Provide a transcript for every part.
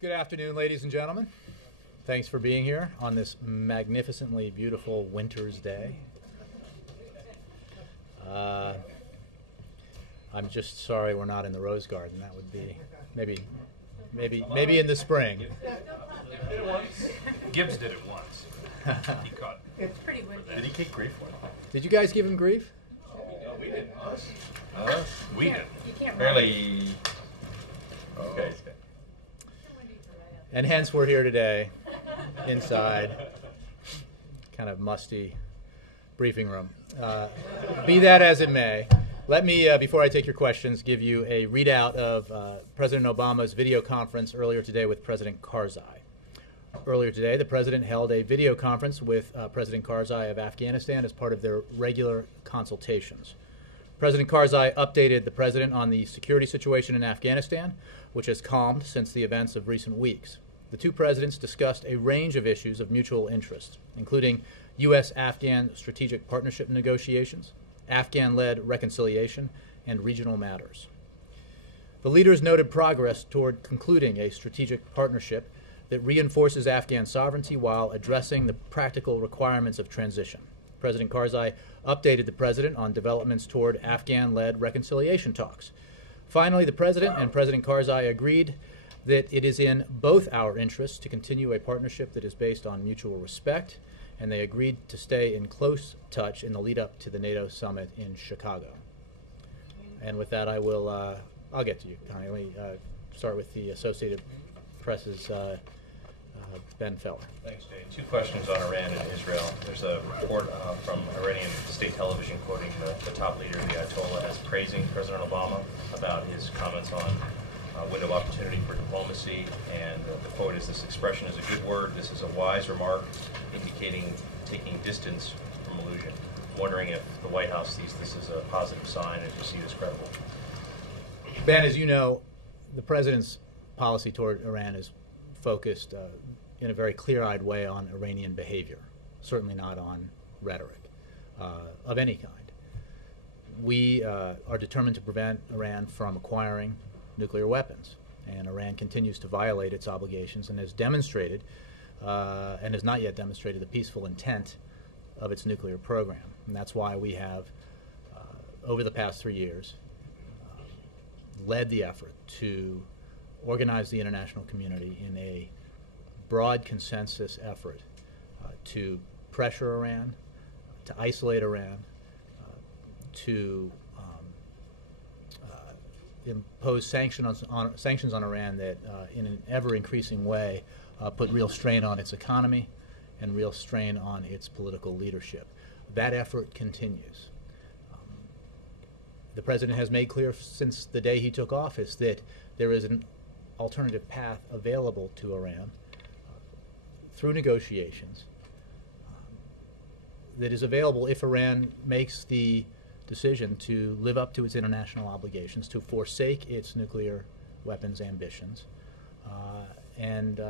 Good afternoon, ladies and gentlemen. Thanks for being here on this magnificently beautiful winter's day. I'm just sorry we're not in the Rose Garden. That would be maybe in the spring. Gibbs did it once. He caught. It's pretty windy. Did he kick grief one? Did you guys give him grief? No, we didn't. Us? We did. You can't Apparently. Okay. And hence we're here today, inside, kind of musty briefing room. Be that as it may, let me, before I take your questions, give you a readout of President Obama's video conference earlier today with President Karzai. Earlier today, the President held a video conference with President Karzai of Afghanistan as part of their regular consultations. President Karzai updated the President on the security situation in Afghanistan, which has calmed since the events of recent weeks. The two presidents discussed a range of issues of mutual interest, including U.S.-Afghan strategic partnership negotiations, Afghan-led reconciliation, and regional matters. The leaders noted progress toward concluding a strategic partnership that reinforces Afghan sovereignty while addressing the practical requirements of transition. President Karzai updated the President on developments toward Afghan-led reconciliation talks. Finally, the President and President Karzai agreed that it is in both our interests to continue a partnership that is based on mutual respect, and they agreed to stay in close touch in the lead-up to the NATO summit in Chicago. And with that, I'll get to you, Connie. Let me start with the Associated Press's Ben Feller. Thanks, Jay. Two questions on Iran and Israel. There's a report from Iranian state television quoting the top leader of the Ayatollah as praising President Obama about his comments on window of opportunity for diplomacy, and the quote is, "This expression is a good word. This is a wise remark indicating taking distance from illusion." I'm wondering if the White House sees this as a positive sign, if you see this credible. Ben, as you know, the President's policy toward Iran is focused in a very clear-eyed way on Iranian behavior, certainly not on rhetoric of any kind. We are determined to prevent Iran from acquiring nuclear weapons, and Iran continues to violate its obligations and has demonstrated, and has not yet demonstrated, the peaceful intent of its nuclear program. And that's why we have, over the past 3 years, led the effort to organize the international community in a broad consensus effort to pressure Iran, to isolate Iran, to impose sanctions on Iran that, in an ever-increasing way, put real strain on its economy and real strain on its political leadership. That effort continues. The President has made clear since the day he took office that there is an alternative path available to Iran through negotiations that is available if Iran makes the decision to live up to its international obligations, to forsake its nuclear weapons ambitions, and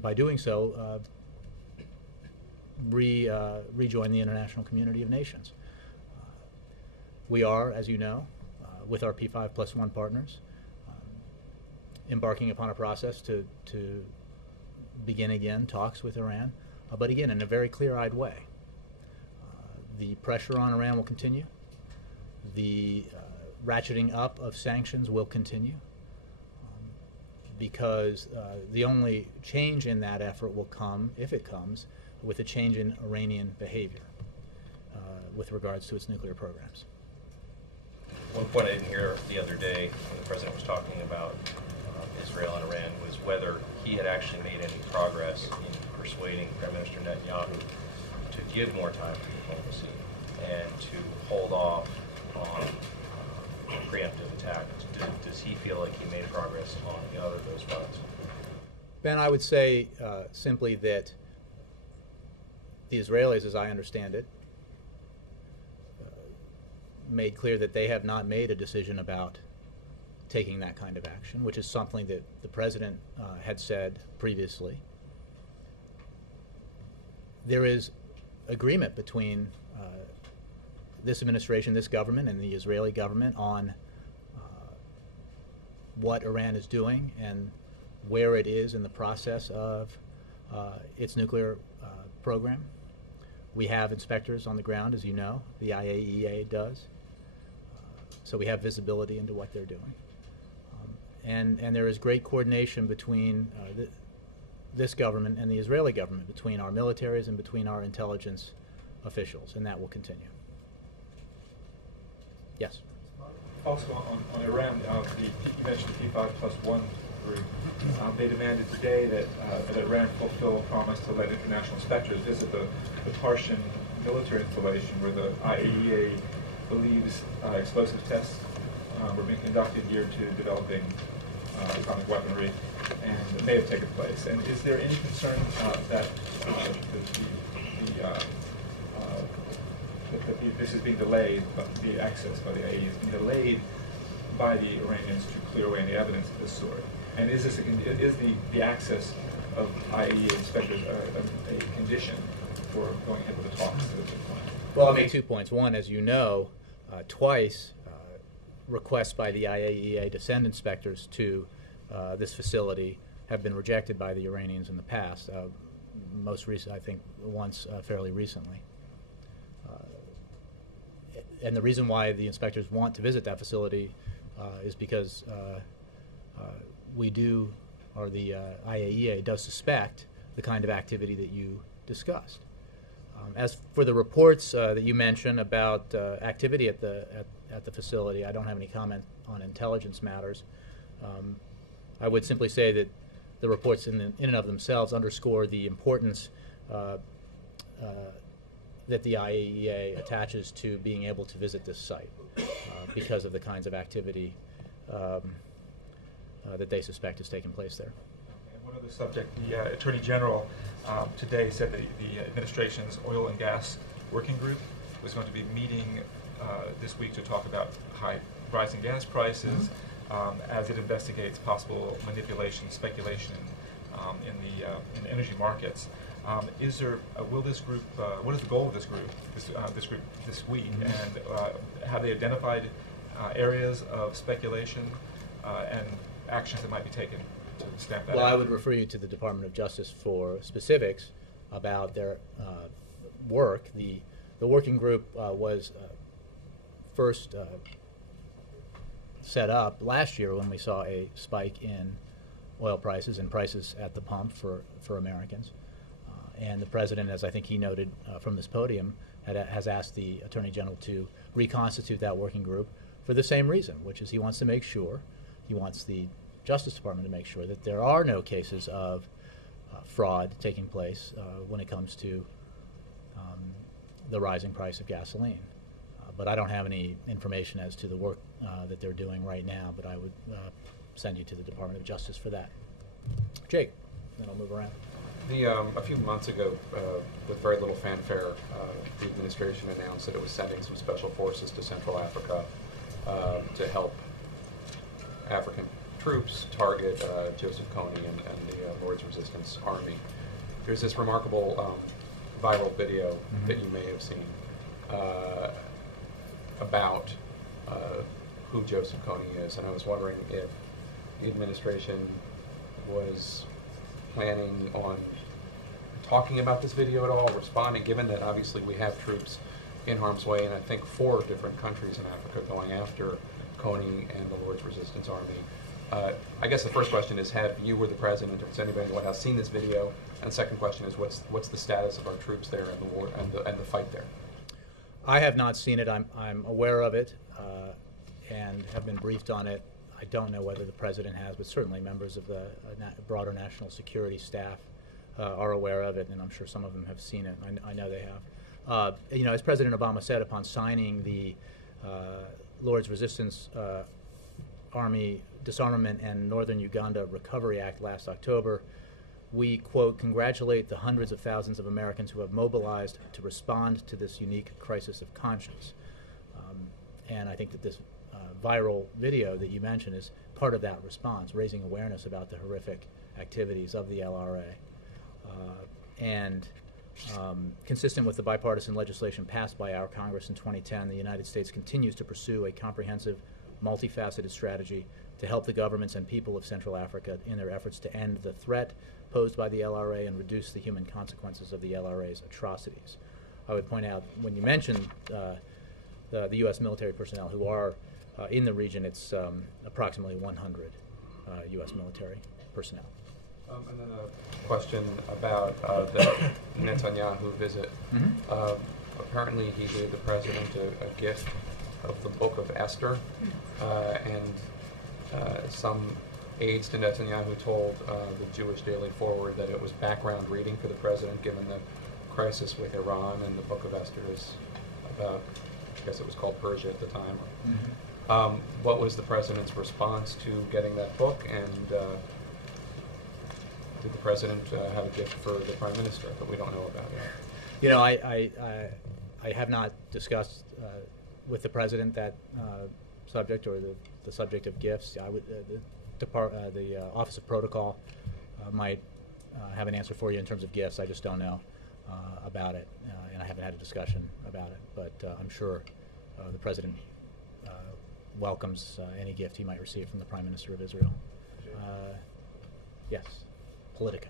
by doing so, rejoin the international community of nations. We are, as you know, with our P5+1 partners, embarking upon a process to begin again talks with Iran, but again in a very clear-eyed way. The pressure on Iran will continue. The ratcheting up of sanctions will continue, because the only change in that effort will come, if it comes, with a change in Iranian behavior with regards to its nuclear programs. One point I didn't hear the other day when the President was talking about Israel and Iran was whether he had actually made any progress in persuading Prime Minister Netanyahu to give more time for diplomacy and to hold off on preemptive attack. Does he feel like he made progress on either of those fronts? Ben, I would say simply that the Israelis, as I understand it, made clear that they have not made a decision about taking that kind of action, which is something that the President had said previously. There is agreement between this administration, this government, and the Israeli government on what Iran is doing and where it is in the process of its nuclear program. We have inspectors on the ground, as you know. The IAEA does. So we have visibility into what they're doing. And there is great coordination between this government and the Israeli government, between our militaries and between our intelligence officials, and that will continue. Yes? Also on Iran, you mentioned the P5+1 group. They demanded today that Iran fulfill a promise to let international inspectors visit the Parshan military installation where the IAEA believes explosive tests were being conducted geared to developing atomic weaponry, and it may have taken place. And is there any concern that this is being delayed, but the access by the IAEA is being delayed by the Iranians to clear away any evidence of this sort? And is this the access of IAEA inspectors a condition for going ahead with the talks? Well, I'll make 2 points. One, as you know, twice requests by the IAEA to send inspectors to this facility have been rejected by the Iranians in the past. Most recent, I think, once fairly recently. And the reason why the inspectors want to visit that facility is because we do, or the IAEA does suspect the kind of activity that you discussed. As for the reports that you mentioned about activity at the facility, I don't have any comment on intelligence matters. I would simply say that the reports in and of themselves underscore the importance that the IAEA attaches to being able to visit this site because of the kinds of activity that they suspect is taking place there. And one other subject, the Attorney General today said that the administration's oil and gas working group was going to be meeting this week to talk about rising gas prices as it investigates possible manipulation, speculation in the energy markets. Will this group? What is the goal of this group? This week, and have they identified areas of speculation and actions that might be taken to stamp that out? Well, I would refer you to the Department of Justice for specifics about their work. The working group was first set up last year when we saw a spike in oil prices and prices at the pump for Americans. And the president, as I think he noted from this podium, has asked the Attorney General to reconstitute that working group for the same reason, which is he wants to make sure, he wants the Justice Department to make sure that there are no cases of fraud taking place when it comes to the rising price of gasoline. But I don't have any information as to the work that they're doing right now, but I would send you to the Department of Justice for that. Jake, then I'll move around. A few months ago, with very little fanfare, the administration announced that it was sending some special forces to Central Africa to help African troops target Joseph Kony and the Lord's Resistance Army. There's this remarkable viral video that you may have seen about who Joseph Kony is, and I was wondering if the administration was planning on talking about this video at all, responding, given that obviously we have troops in harm's way in I think 4 different countries in Africa going after Kony and the Lord's Resistance Army. I guess the first question is, have you or the President or has anybody in the White House seen this video? And the second question is, what's the status of our troops there and the war and the fight there? I have not seen it. I'm aware of it and have been briefed on it. I don't know whether the President has, but certainly members of the broader national security staff are aware of it, and I'm sure some of them have seen it. I know they have. As President Obama said, upon signing the Lord's Resistance Army Disarmament and Northern Uganda Recovery Act last October, we, quote, congratulate the hundreds of thousands of Americans who have mobilized to respond to this unique crisis of conscience. And I think that this viral video that you mentioned is part of that response, raising awareness about the horrific activities of the LRA. Consistent with the bipartisan legislation passed by our Congress in 2010, the United States continues to pursue a comprehensive, multifaceted strategy to help the governments and people of Central Africa in their efforts to end the threat posed by the LRA and reduce the human consequences of the LRA's atrocities. I would point out, when you mentioned the U.S. military personnel who are in the region, it's approximately 100 U.S. military personnel. And then a question about the Netanyahu visit. Mm-hmm. Apparently he gave the president a gift of the Book of Esther, and some aides to Netanyahu told the Jewish Daily Forward that it was background reading for the president, given the crisis with Iran, and the Book of Esther is about, I guess it was called Persia at the time. Mm-hmm. What was the president's response to getting that book, and did the president have a gift for the prime minister that we don't know about yet? You know, I have not discussed with the president that subject, or the subject of gifts. I would the Office of Protocol might have an answer for you in terms of gifts. I just don't know about it, and I haven't had a discussion about it. But I'm sure the president welcomes any gift he might receive from the Prime Minister of Israel. Yes, Politico.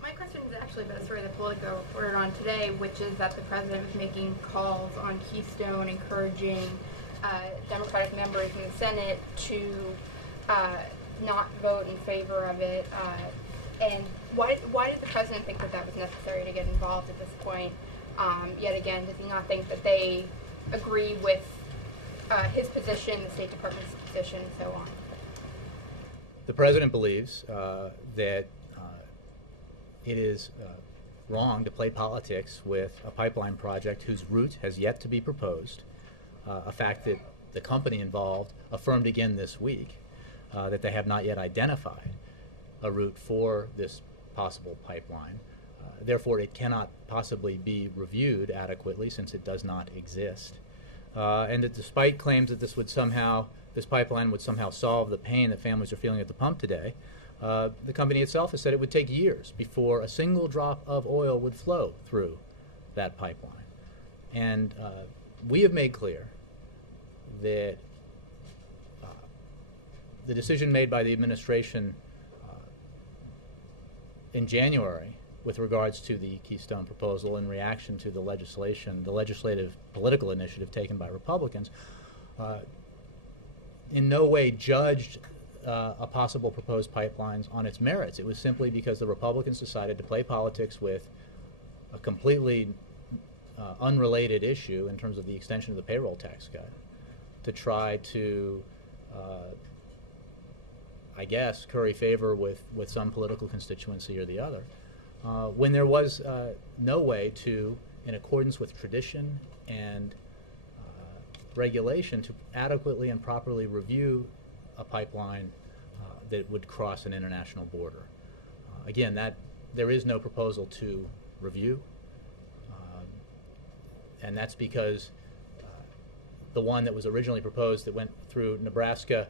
My question is actually about a story that Politico reported on today, which is that the president was making calls on Keystone, encouraging Democratic members in the Senate to not vote in favor of it. And why did the president think that that was necessary to get involved at this point? Yet again, does he not think that they agree with his position, the State Department's position, and so on? The president believes that it is wrong to play politics with a pipeline project whose route has yet to be proposed, a fact that the company involved affirmed again this week, that they have not yet identified a route for this possible pipeline. Therefore, it cannot possibly be reviewed adequately since it does not exist. And that despite claims that this pipeline would somehow solve the pain that families are feeling at the pump today, the company itself has said it would take years before a single drop of oil would flow through that pipeline. And we have made clear that the decision made by the administration in January with regards to the Keystone proposal in reaction to the legislative political initiative taken by Republicans, in no way judged a possible proposed pipelines on its merits. It was simply because the Republicans decided to play politics with a completely unrelated issue in terms of the extension of the payroll tax cut to try to, I guess, curry favor with some political constituency or the other, when there was no way to, in accordance with tradition and regulation, to adequately and properly review a pipeline that would cross an international border. Again, there is no proposal to review, and that's because the one that was originally proposed that went through Nebraska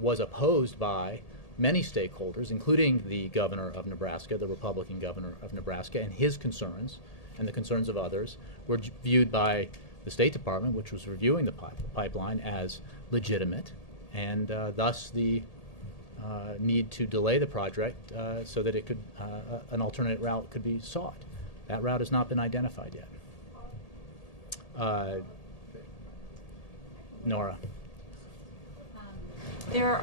was opposed by many stakeholders, including the governor of Nebraska, the Republican governor of Nebraska, and his concerns and the concerns of others were viewed by the State Department, which was reviewing the pipeline, as legitimate, and thus the need to delay the project so that it could an alternate route could be sought. That route has not been identified yet. Nora. There's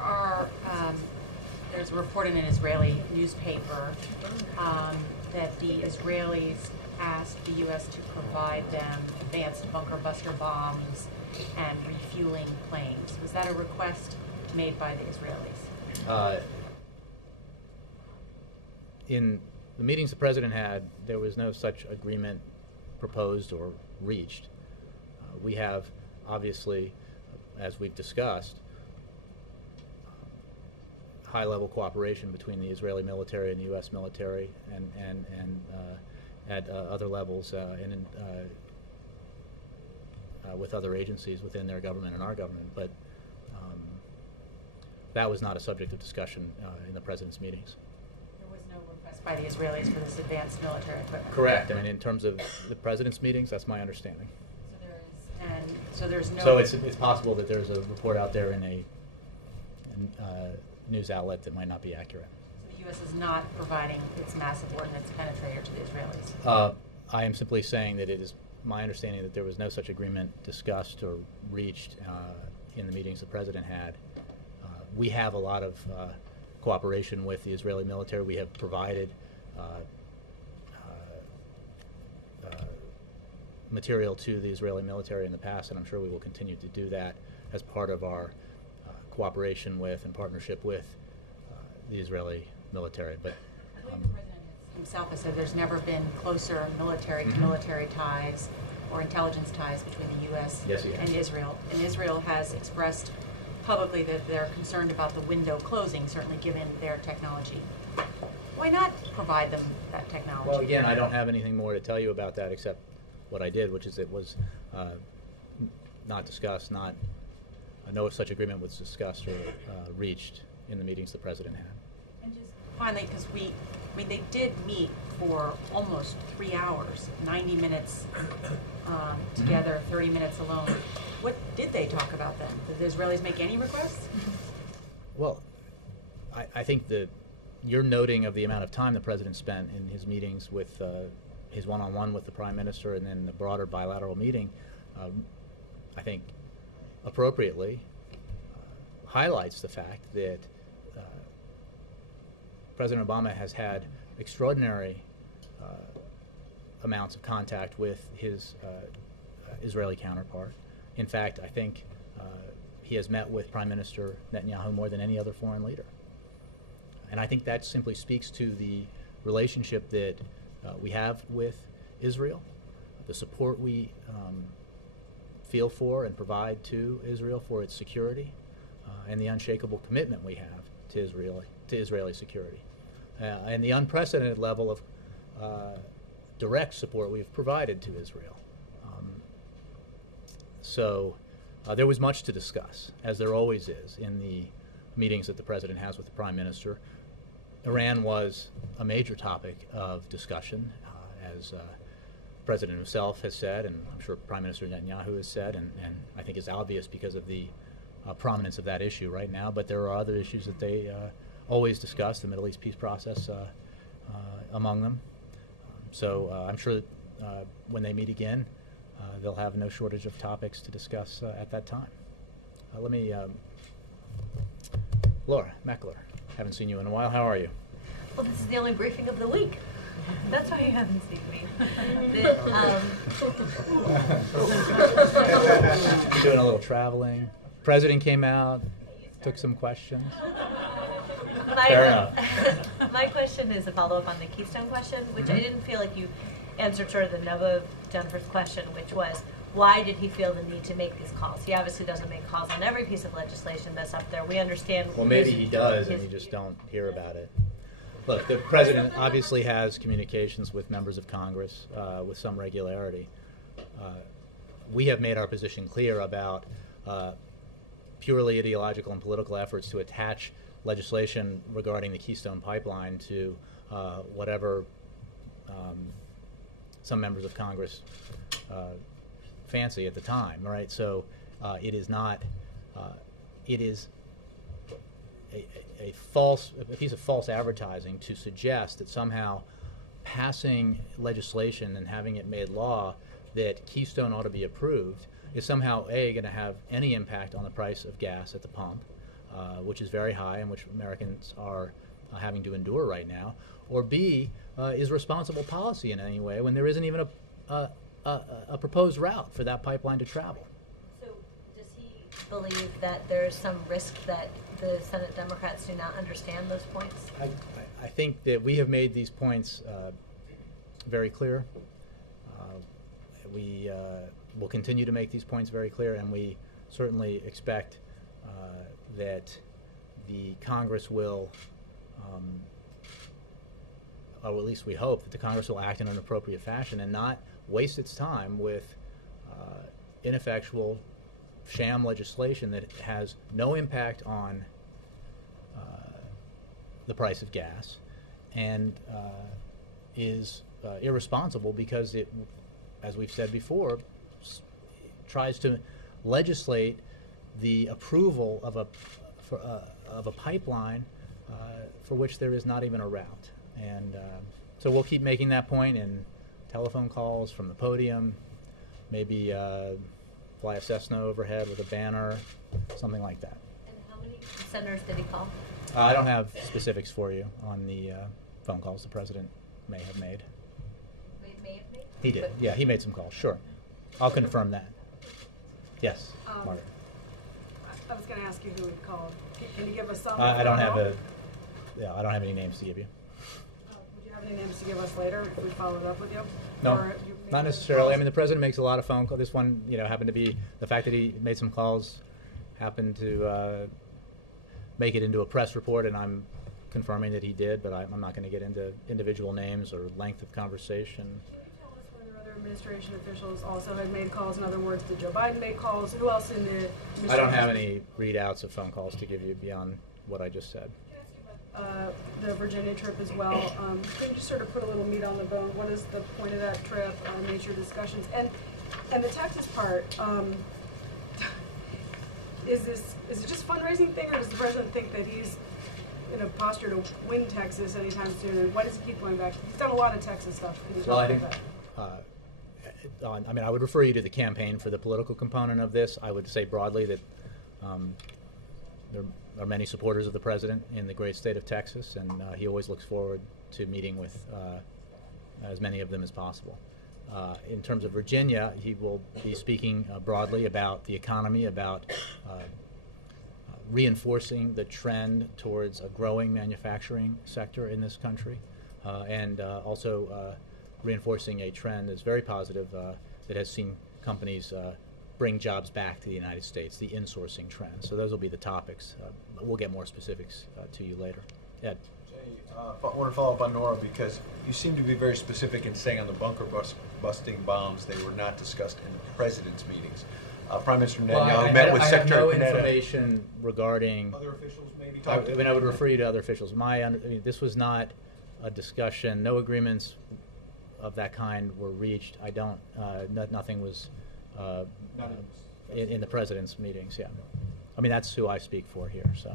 a report in an Israeli newspaper that the Israelis asked the U.S. to provide them advanced bunker buster bombs and refueling planes. Was that a request made by the Israelis? In the meetings the president had, there was no such agreement proposed or reached. We have, obviously, as we've discussed, high-level cooperation between the Israeli military and the U.S. military, and at other levels, and with other agencies within their government and our government. But that was not a subject of discussion in the president's meetings. There was no request by the Israelis for this advanced military equipment? Correct. I mean, in terms of the president's meetings, that's my understanding. So there's no. So it's possible that there's a report out there in news outlet that might not be accurate. So the U.S. is not providing its massive ordnance penetrator to the Israelis? I am simply saying that it is my understanding that there was no such agreement discussed or reached in the meetings the President had. We have a lot of cooperation with the Israeli military. We have provided material to the Israeli military in the past, and I'm sure we will continue to do that as part of our cooperation with and partnership with the Israeli military. But I believe the President himself has said there's never been closer military-to-military ties or intelligence ties between the U.S. and Israel. And Israel has expressed publicly that they're concerned about the window closing, certainly given their technology. Why not provide them that technology? Well, again, I don't have anything more to tell you about that except what I did, which is it was not discussed, no such agreement was discussed or reached in the meetings the President had. And just finally, because they did meet for almost 3 hours, 90 minutes together, 30 minutes alone. What did they talk about then? Did the Israelis make any requests? Well, I think that your noting of the amount of time the President spent in his meetings with his one-on-one with the Prime Minister and then the broader bilateral meeting, I think appropriately highlights the fact that President Obama has had extraordinary amounts of contact with his Israeli counterpart. In fact, I think he has met with Prime Minister Netanyahu more than any other foreign leader. And I think that simply speaks to the relationship that we have with Israel, the support we feel for and provide to Israel for its security, and the unshakable commitment we have to Israeli security, and the unprecedented level of direct support we've provided to Israel. So there was much to discuss, as there always is in the meetings that the President has with the Prime Minister. Iran was a major topic of discussion, as the President himself has said, and I'm sure Prime Minister Netanyahu has said, and I think is obvious because of the prominence of that issue right now. But there are other issues that they always discuss, the Middle East peace process among them. So I'm sure that when they meet again, they'll have no shortage of topics to discuss at that time. Let me, Laura Meckler, haven't seen you in a while. How are you? Well, this is the only briefing of the week. That's why you haven't seen me. Doing a little traveling. President came out, took some questions. Fair enough. My question is a follow-up on the Keystone question, which I didn't feel like you answered sort of the nub of Jennifer's question, which was, why did he feel the need to make these calls? He obviously doesn't make calls on every piece of legislation that's up there. We understand. Well, maybe he does, and you just don't hear about it. Look, the President obviously has communications with members of Congress with some regularity. We have made our position clear about purely ideological and political efforts to attach legislation regarding the Keystone Pipeline to whatever some members of Congress fancy at the time, right? So it is not, it is a piece of false advertising to suggest that somehow passing legislation and having it made law that Keystone ought to be approved is somehow going to have any impact on the price of gas at the pump, which is very high and which Americans are having to endure right now, or B, is responsible policy in any way when there isn't even a proposed route for that pipeline to travel. So does he believe that there's some risk that the Senate Democrats do not understand those points? I think that we have made these points very clear. We will continue to make these points very clear, and we certainly expect that the Congress will, or at least we hope that the Congress will act in an appropriate fashion and not waste its time with ineffectual sham legislation that has no impact on the price of gas and is irresponsible because it, as we've said before, tries to legislate the approval of of a pipeline for which there is not even a route. And so we'll keep making that point in telephone calls from the podium, maybe fly a Cessna overhead with a banner, something like that. And how many senators did he call? I don't have specifics for you on the phone calls the president may have made. May have made? He did. Yeah, he made some calls. Sure. I'll confirm that. Yes, Margaret. I was going to ask you who had called. Can you give us some? I don't have I don't have any names to give you. Would you have any names to give us later if we followed up with you? No, Or you made not those necessarily. calls? I mean, the president makes a lot of phone calls. This one, happened to be the fact that he made some calls, happened to make it into a press report, and I'm confirming that he did. But I'm not going to get into individual names or length of conversation. Can you tell us whether other administration officials also had made calls? In other words, did Joe Biden make calls? Who else in the administration? I don't have any readouts of phone calls to give you beyond what I just said. The Virginia trip as well. Can you just sort of put a little meat on the bone? What is the point of that trip? Nature discussions and the Texas part. Is it just a fundraising thing, or does the president think that he's in a posture to win Texas anytime soon? And why does he keep going back? He's done a lot of Texas stuff. Can you talk about that? I would refer you to the campaign for the political component of this. I would say broadly that there are many supporters of the president in the great state of Texas, and he always looks forward to meeting with as many of them as possible. In terms of Virginia, he will be speaking broadly about the economy, about reinforcing the trend towards a growing manufacturing sector in this country, and also reinforcing a trend that's very positive that has seen companies bring jobs back to the United States, the insourcing trend. So those will be the topics. We'll get more specifics to you later. Ed. I want to follow up on Nora because you seem to be very specific in saying on the bunker busting bombs they were not discussed in the president's meetings. Prime Minister Netanyahu met with Secretary I have no Panetta. information regarding Other officials maybe talked to I would refer you to other officials. This was not a discussion. No agreements of that kind were reached. I don't. Nothing was in the president's meetings. Yeah, I mean that's who I speak for here. So.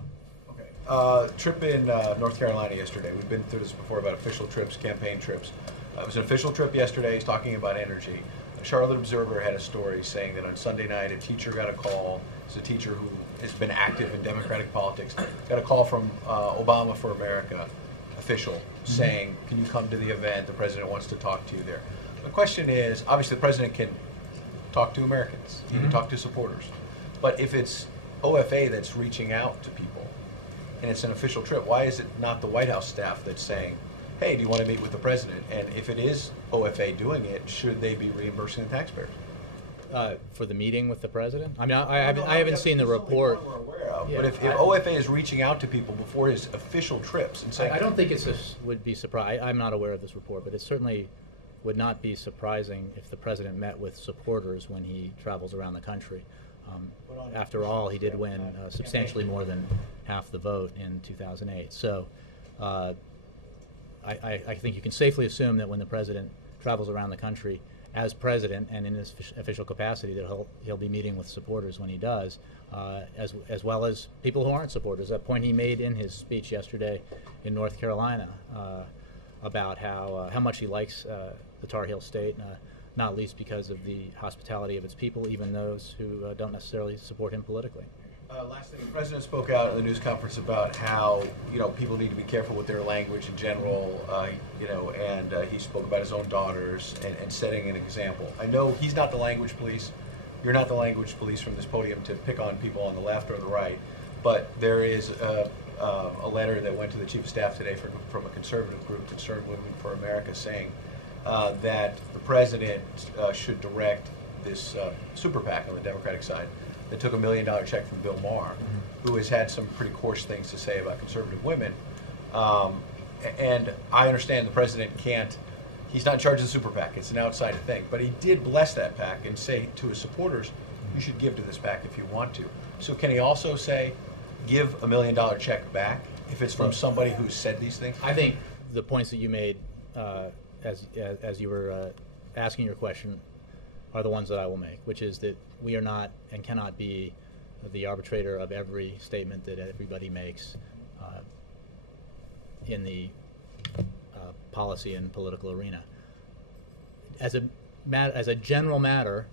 Okay. Trip in North Carolina yesterday. We've been through this before about official trips, campaign trips. It was an official trip yesterday. He's talking about energy. The Charlotte Observer had a story saying that on Sunday night a teacher got a call. It's a teacher who has been active in Democratic politics. Got a call from Obama for America official saying, "Can you come to the event? The president wants to talk to you there." The question is, obviously the president can talk to Americans. He can talk to supporters. But if it's OFA that's reaching out to people and it's an official trip, why is it not the White House staff that's saying, hey, do you want to meet with the president? And if it is OFA doing it, should they be reimbursing the taxpayers? For the meeting with the president? I mean, I haven't seen the report. We're aware of. Yeah, But if OFA is reaching out to people before his official trips and saying, I don't think would be surprising. I'm not aware of this report, but it certainly would not be surprising if the president met with supporters when he travels around the country. After all, he did win substantially more than half the vote in 2008. So I think you can safely assume that when the president travels around the country as president and in his official capacity, that he'll be meeting with supporters when he does, as well as people who aren't supporters. That point he made in his speech yesterday in North Carolina about how much he likes the Tar Heel State, not least because of the hospitality of its people, even those who don't necessarily support him politically. Last thing, the president spoke out at the news conference about how people need to be careful with their language in general, and he spoke about his own daughters and setting an example. I know he's not the language police. You're not the language police from this podium to pick on people on the left or the right, but there is a letter that went to the chief of staff today from a conservative group, Concerned Women for America, saying that the president should direct this super PAC on the Democratic side that took $1 million check from Bill Maher, who has had some pretty coarse things to say about conservative women. And I understand the president he's not in charge of the super PAC. It's an outside thing. But he did bless that PAC and say to his supporters, you should give to this PAC if you want to. So can he also say, give $1 million check back if it's from somebody who said these things? I think the points that you made as you were asking your question are the ones that I will make, which is that we are not and cannot be the arbitrator of every statement that everybody makes in the policy and political arena. As a general matter,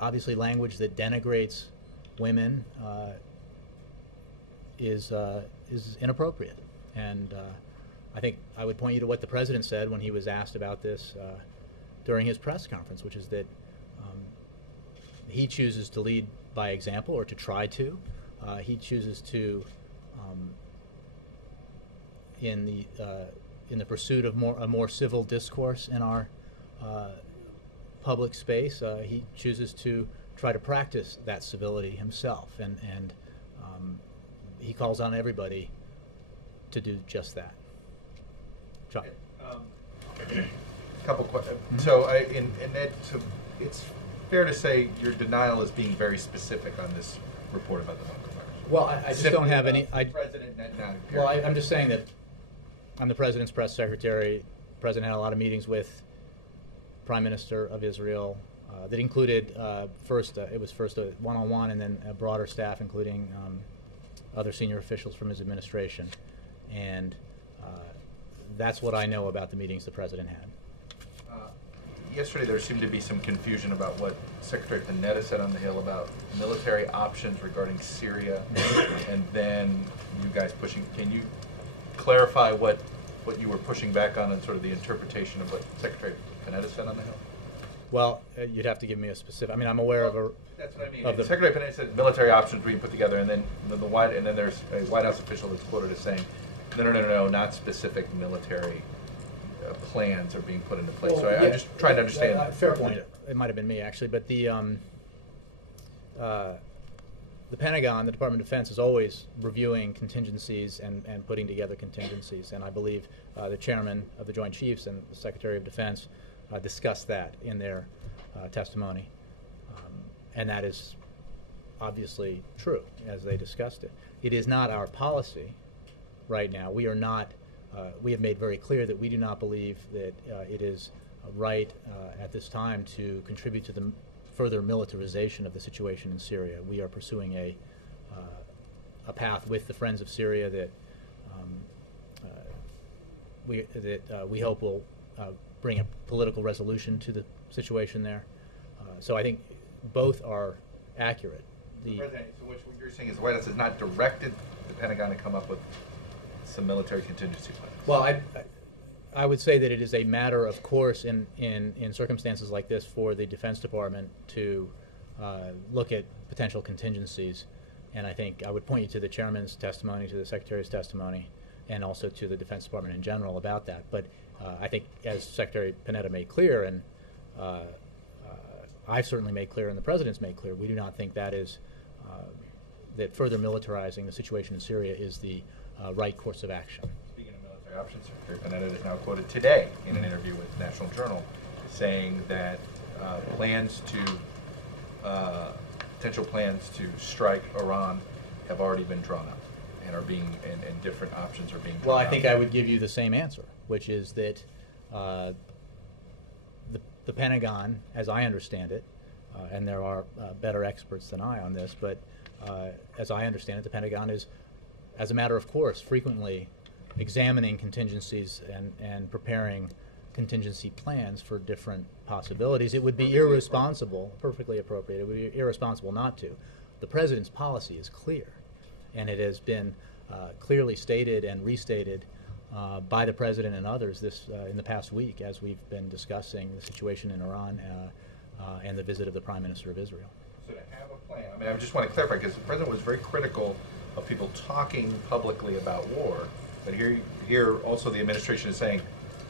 obviously language that denigrates women is inappropriate, and I think I would point you to what the president said when he was asked about this during his press conference, which is that he chooses to lead by example, or to try to. He chooses to, in the pursuit of a more civil discourse in our public space, he chooses to try to practice that civility himself, and he calls on everybody to do just that. Chuck. Couple questions. So, so it's fair to say your denial is being very specific on this report about the bunker fires. Well, I just don't have any. Well, I'm just saying that I'm the president's press secretary. The president had a lot of meetings with Prime Minister of Israel that included it was first a one-on-one, and then a broader staff, including other senior officials from his administration, and that's what I know about the meetings the president had. Yesterday there seemed to be some confusion about what Secretary Panetta said on the Hill about military options regarding Syria, and then you guys pushing. Can you clarify what you were pushing back on, and sort of the interpretation of what Secretary Panetta said on the Hill? Well, you'd have to give me a specific. I mean, I'm aware of a. That's what I mean. Secretary Panetta said military options being put together, and then there's a White House official that's quoted as saying, no, not specific military plans are being put into place. Well, so I'm just trying to understand. Fair point. It might have been me actually, but the Pentagon, the Department of Defense, is always reviewing contingencies and putting together contingencies, and I believe the chairman of the Joint Chiefs and the Secretary of Defense discussed that in their testimony, and that is obviously true as they discussed it. It is not our policy right now. We are not. We have made very clear that we do not believe that it is right at this time to contribute to the further militarization of the situation in Syria. We are pursuing a path with the Friends of Syria that we hope will bring a political resolution to the situation there. So I think both are accurate. President, so what you're saying is the White House has not directed the Pentagon to come up with some military contingency plans? Well, I would say that it is a matter of course in circumstances like this for the Defense Department to look at potential contingencies, and I think I would point you to the Chairman's testimony, to the Secretary's testimony, and also to the Defense Department in general about that. But I think, as Secretary Panetta made clear, and I've certainly made clear, and the President's made clear, we do not think that is that further militarizing the situation in Syria is the right course of action. Speaking of military options, Secretary Panetta is now quoted today in an interview with National Journal saying that potential plans to strike Iran have already been drawn up and are being and different options are being drawn up. Well, I think I would give you the same answer, which is that the Pentagon, as I understand it, and there are better experts than I on this, but as I understand it, the Pentagon is, as a matter of course, frequently examining contingencies and preparing contingency plans for different possibilities. It would be irresponsible, perfectly appropriate, it would be irresponsible not to. The President's policy is clear, and it has been clearly stated and restated by the President and others in the past week as we've been discussing the situation in Iran and the visit of the Prime Minister of Israel. So to have a plan, I mean, I just want to clarify, because the President was very critical of people talking publicly about war, but here also the administration is saying,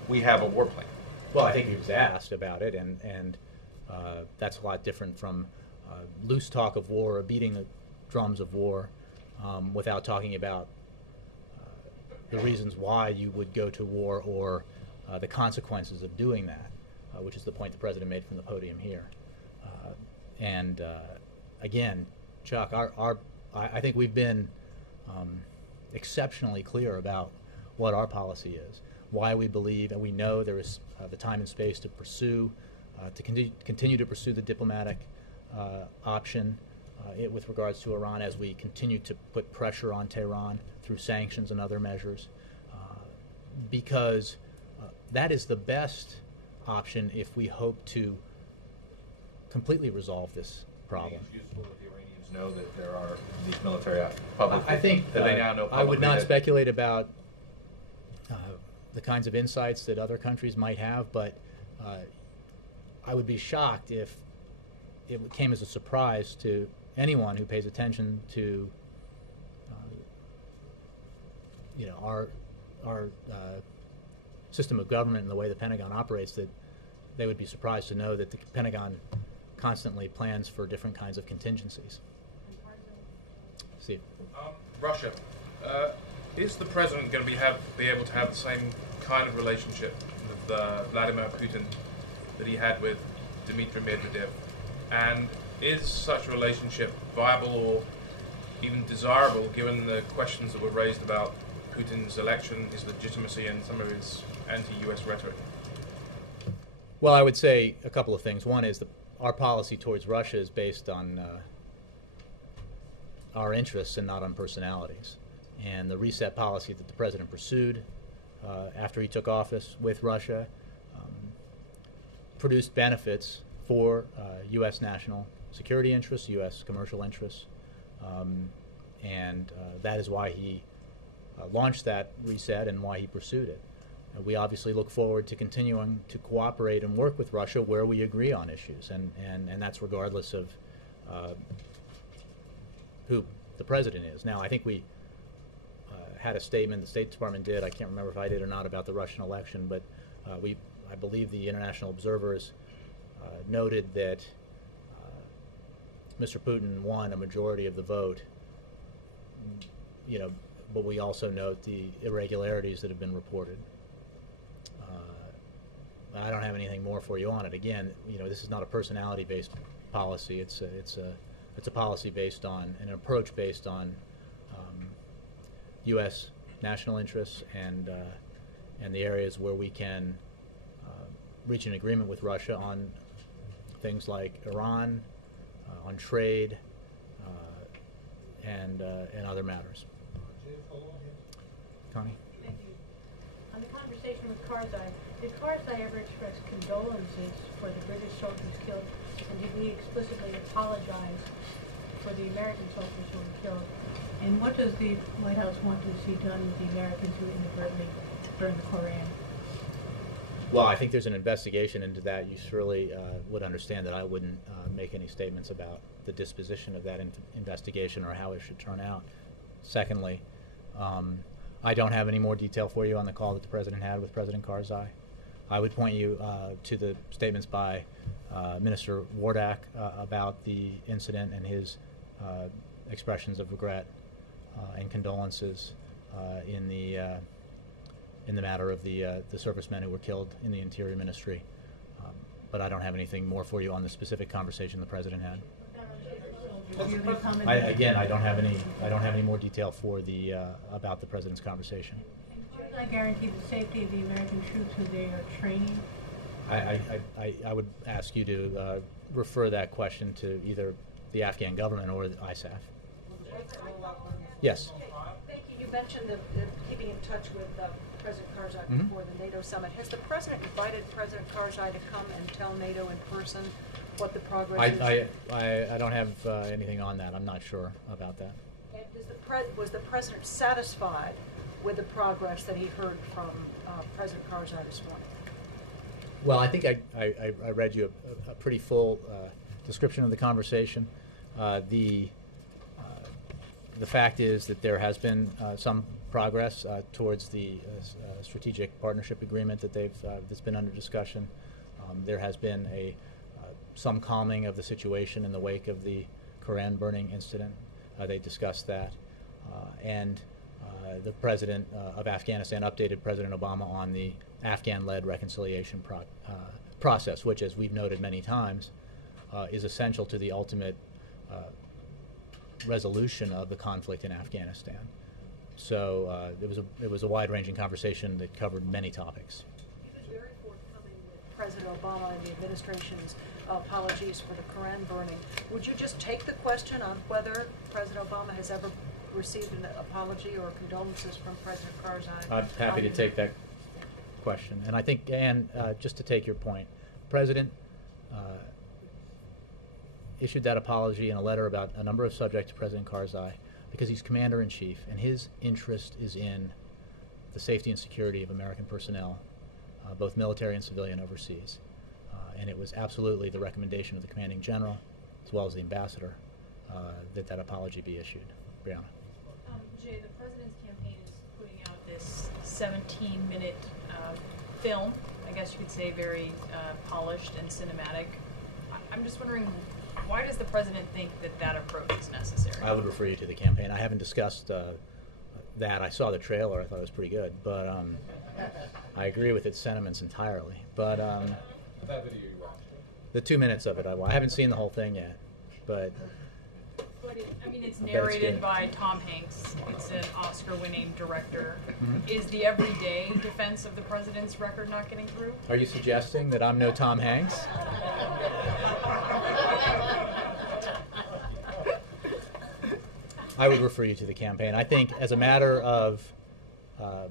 we have a war plan. Well, I think he was asked about it, and that's a lot different from loose talk of war or beating the drums of war without talking about the reasons why you would go to war or the consequences of doing that, which is the point the President made from the podium here. Again, Chuck, I think we've been exceptionally clear about what our policy is, why we believe and we know there is the time and space to pursue, to continue to pursue the diplomatic option, with regards to Iran as we continue to put pressure on Tehran through sanctions and other measures, because that is the best option if we hope to completely resolve this problem. It's useful that the Iranians know that there are these military public. I think that they now know. I would not that speculate about the kinds of insights that other countries might have, but I would be shocked if it came as a surprise to anyone who pays attention to our system of government and the way the Pentagon operates, that they would be surprised to know that the Pentagon constantly plans for different kinds of contingencies. Steve. Russia. Is the president going to be able to have the same kind of relationship with Vladimir Putin that he had with Dmitry Medvedev? And is such a relationship viable or even desirable given the questions that were raised about Putin's election, his legitimacy, and some of his anti-U.S. rhetoric? Well, I would say a couple of things. One is our policy towards Russia is based on our interests and not on personalities. And the reset policy that the president pursued after he took office with Russia produced benefits for U.S. national security interests, U.S. commercial interests, and that is why he launched that reset and why he pursued it. We obviously look forward to continuing to cooperate and work with Russia where we agree on issues, and that's regardless of who the president is. Now, I think we had a statement, the State Department did, I can't remember if I did or not, about the Russian election, but I believe the international observers noted that Mr. Putin won a majority of the vote, but we also note the irregularities that have been reported. I don't have anything more for you on it. Again, this is not a personality-based policy. It's a policy based on an approach based on U.S. national interests and the areas where we can reach an agreement with Russia on things like Iran, on trade, and other matters. Connie? Thank you. On the conversation with Karzai, did Karzai ever express condolences for the British soldiers killed, and did he explicitly apologize for the American soldiers who were killed? And what does the White House want to see done with the Americans who inadvertently burned the Koran? Well, I think there's an investigation into that. You surely would understand that I wouldn't make any statements about the disposition of that investigation or how it should turn out. Secondly, I don't have any more detail for you on the call that the President had with President Karzai. I would point you to the statements by Minister Wardak about the incident and his expressions of regret and condolences in the matter of the servicemen who were killed in the Interior Ministry. But I don't have anything more for you on the specific conversation the President had. Again, I don't have any more detail for the about the President's conversation. Should I guarantee the safety of the American troops who they are training? I would ask you to refer that question to either the Afghan government or the ISAF. Yes. Thank you. You mentioned the keeping in touch with President Karzai before the NATO summit. Has the President invited President Karzai to come and tell NATO in person what the progress is? I don't have anything on that. I'm not sure about that. And was the President satisfied with the progress that he heard from President Karzai this morning? Well, I think I read you a pretty full description of the conversation. The fact is that there has been some progress towards the strategic partnership agreement that that's been under discussion. There has been some calming of the situation in the wake of the Koran burning incident. They discussed that, and the President of Afghanistan updated President Obama on the Afghan-led reconciliation process, which, as we've noted many times, is essential to the ultimate resolution of the conflict in Afghanistan. So it was a wide-ranging conversation that covered many topics. He was very forthcoming with President Obama and the administration's apologies for the Koran burning. Would you just take the question on whether President Obama has ever received an apology or condolences from President Karzai? I'm happy to take that question. And I think, Ann, just to take your point, the President issued that apology in a letter about a number of subjects to President Karzai because he's Commander-in-Chief, and his interest is in the safety and security of American personnel, both military and civilian overseas. And it was absolutely the recommendation of the Commanding General, as well as the Ambassador, that apology be issued. Brianna. Jay, the President's campaign is putting out this 17-minute film, I guess you could say very polished and cinematic. I'm just wondering, why does the President think that approach is necessary? I would refer you to the campaign. I haven't discussed that. I saw the trailer. I thought it was pretty good. But I agree with its sentiments entirely. But that video you watched? The 2 minutes of it, I haven't seen the whole thing yet. But it's narrated by Tom Hanks. It's an Oscar-winning director. Mm-hmm. Is the everyday defense of the President's record not getting through? Are you suggesting that I'm no Tom Hanks? I would refer you to the campaign. I think as a matter of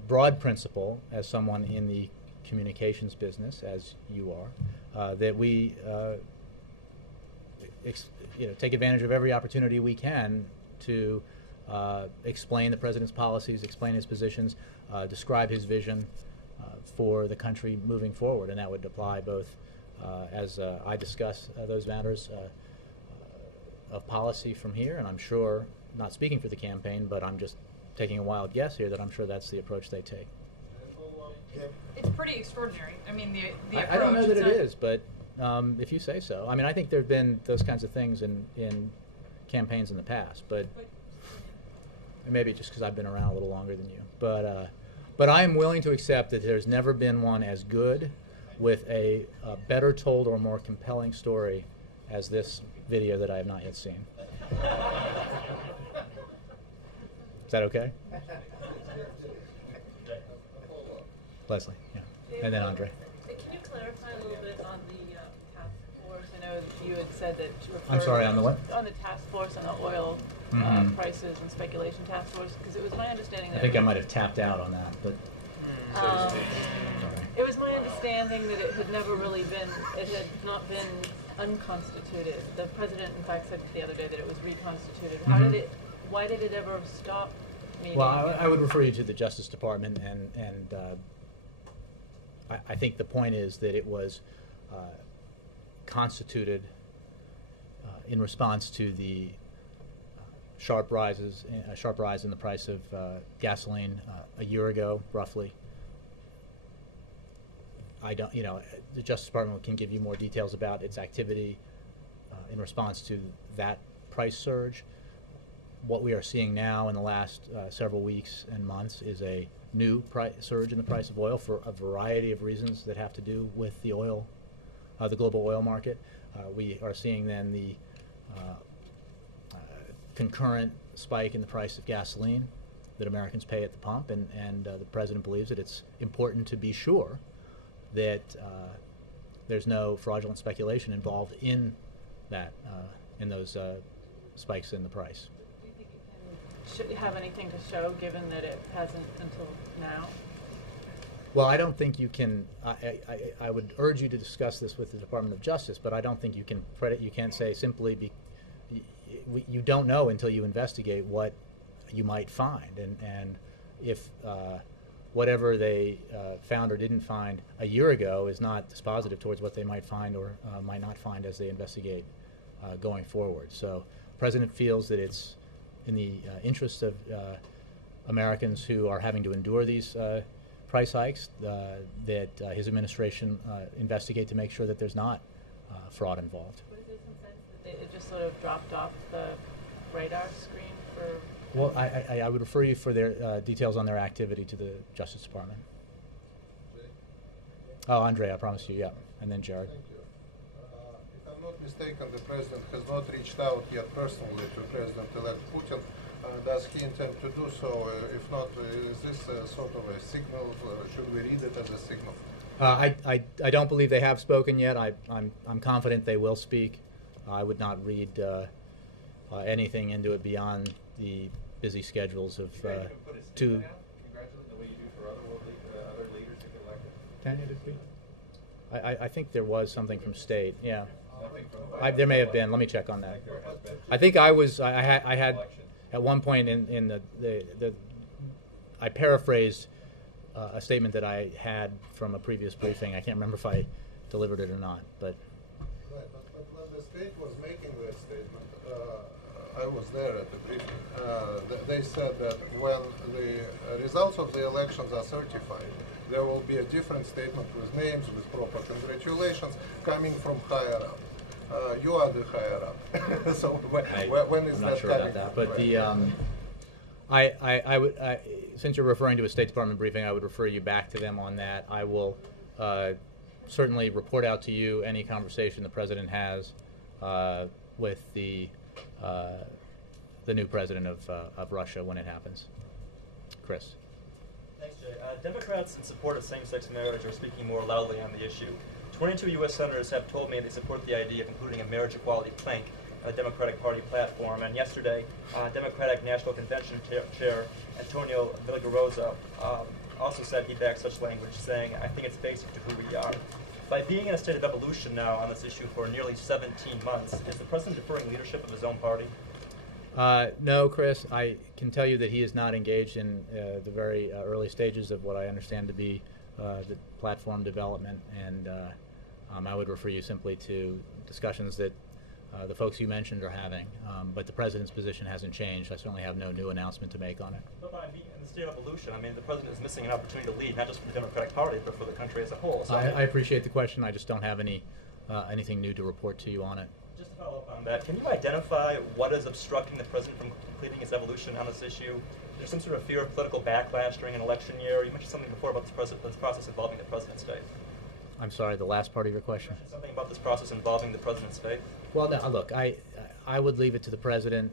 broad principle, as someone in the communications business, as you are, that we take advantage of every opportunity we can to explain the President's policies, explain his positions, describe his vision for the country moving forward. And that would apply both as I discuss those matters of policy from here, and I'm sure, not speaking for the campaign, but I'm just taking a wild guess here, that I'm sure that's the approach they take. It's pretty extraordinary. I mean, the approach. I don't know that it is, but if you say so. I mean, I think there have been those kinds of things in campaigns in the past, but maybe just because I've been around a little longer than you. But I am willing to accept that there's never been one as good, with a better told or more compelling story as this video that I have not yet seen. Is that okay? Leslie, yeah. And then Andre. Can you clarify a little bit on the task force? I know you had said that you referred... I'm sorry, on the what? On the task force, on the oil prices and speculation task force, because it was my understanding that... I think I might have tapped out on that, but... It was my understanding that it had never really been, it had not been unconstituted. The President, in fact, said the other day that it was reconstituted. How did it, why did it ever stop meeting? Well, I would refer you to the Justice Department, and I think the point is that it was constituted in response to the sharp rise in the price of gasoline a year ago, roughly. I don't, the Justice Department can give you more details about its activity in response to that price surge. What we are seeing now in the last several weeks and months is a new surge in the price of oil for a variety of reasons that have to do with the oil, the global oil market. We are seeing then the concurrent spike in the price of gasoline that Americans pay at the pump, and the President believes that it's important to be sure that there's no fraudulent speculation involved in that, in those spikes in the price. Do you think it should have anything to show, given that it hasn't until now? Well, I don't think you can. I would urge you to discuss this with the Department of Justice, but I don't think you can credit. You can't say simply you don't know until you investigate what you might find, and if whatever they found or didn't find a year ago is not dispositive towards what they might find or might not find as they investigate going forward. So the President feels that it's in the interest of Americans who are having to endure these price hikes that his administration investigate to make sure that there's not fraud involved. But is there some sense that it just sort of dropped off the radar screen for... Well, I would refer you for their details on their activity to the Justice Department. Oh, Andre, I promise you, yeah. And then Jared. Thank you. If I'm not mistaken, the President has not reached out yet personally to President-elect Putin. Does he intend to do so? If not, is this sort of a signal? Should we read it as a signal? I don't believe they have spoken yet. I'm confident they will speak. I would not read anything into it beyond the busy schedules of two. Congratulating the way you do for other leaders who get elected. Tentatively. I think there was something from state. Yeah. Nothing from There may have been. Let me check on that. I think I had at one point in the I paraphrased a statement that I had from a previous briefing. I can't remember if I delivered it or not, but. Right, but when the state was making that statement, I was there at the briefing. They said that when the results of the elections are certified, there will be a different statement with names, with proper congratulations, coming from higher up. You are the higher up. So when is I'm that not sure coming about that, from? but the I would since you're referring to a State Department briefing, I would refer you back to them on that. I will certainly report out to you any conversation the president has with the new president of Russia when it happens. Chris. Thanks, Jay. Democrats in support of same-sex marriage are speaking more loudly on the issue. 22 U.S. senators have told me they support the idea of including a marriage equality plank on the Democratic Party platform. And yesterday, Democratic National Convention Chair Antonio Villaraigosa also said he backs such language, saying, "I think it's basic to who we are." By being in a state of evolution now on this issue for nearly 17 months, is the president deferring leadership of his own party? No, Chris. I can tell you that he is not engaged in the very early stages of what I understand to be the platform development, and I would refer you simply to discussions that the folks you mentioned are having. But the president's position hasn't changed. I certainly have no new announcement to make on it. But by being in the state of evolution, I mean, the president is missing an opportunity to lead, not just for the Democratic Party, but for the country as a whole. So I appreciate the question. I just don't have anything new to report to you on it. Just to follow up on that, can you identify what is obstructing the president from completing his evolution on this issue? There's some sort of fear of political backlash during an election year. You mentioned something before about this process involving the president's faith. I'm sorry, the last part of your question? Something about this process involving the president's faith? Well, no, look, I would leave it to the president.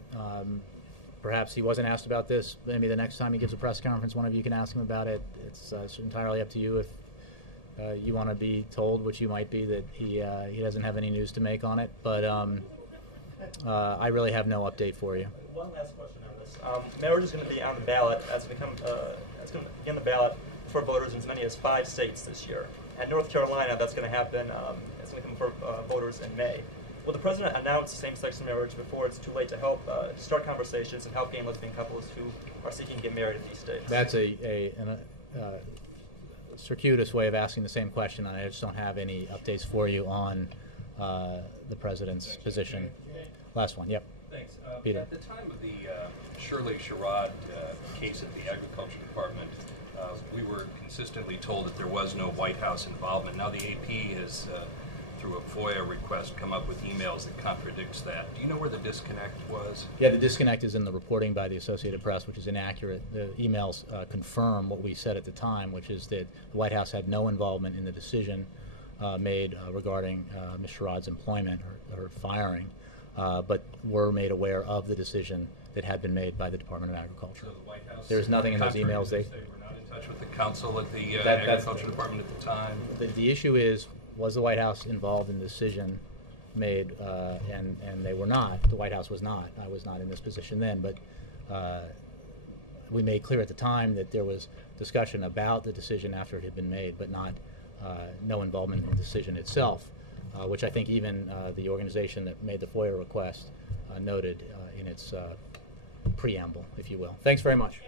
Perhaps he wasn't asked about this. Maybe the next time he gives a press conference, one of you can ask him about it. It's entirely up to you if you want to be told, which you might be, that he doesn't have any news to make on it. But I really have no update for you. One last question on this. Marriage is going to be on the ballot. It's going to be on the ballot for voters in as many as 5 states this year. And North Carolina, that's going to happen. It's going to come for voters in May. Will the president announce same-sex marriage before it's too late to help start conversations and help gay and lesbian couples who are seeking to get married in these states? That's a circuitous way of asking the same question, and I just don't have any updates for you on the president's position. Last one, yep. Thanks. Peter. At the time of the Shirley Sherrod case at the Agriculture Department, we were consistently told that there was no White House involvement. Now the AP has, through a FOIA request, come up with emails that contradicts that. Do you know where the disconnect was? Yeah, the disconnect is in the reporting by the Associated Press, which is inaccurate. The emails confirm what we said at the time, which is that the White House had no involvement in the decision made regarding Ms. Sherrod's employment or firing, but were made aware of the decision that had been made by the Department of Agriculture. So the White House, there's nothing in those emails. They were not in touch with the counsel at the Agriculture Department at the time? The issue is, was the White House involved in the decision made, and they were not. The White House was not. I was not in this position then, but we made clear at the time that there was discussion about the decision after it had been made, but not no involvement in the decision itself, which I think even the organization that made the FOIA request noted in its preamble, if you will. Thanks very much.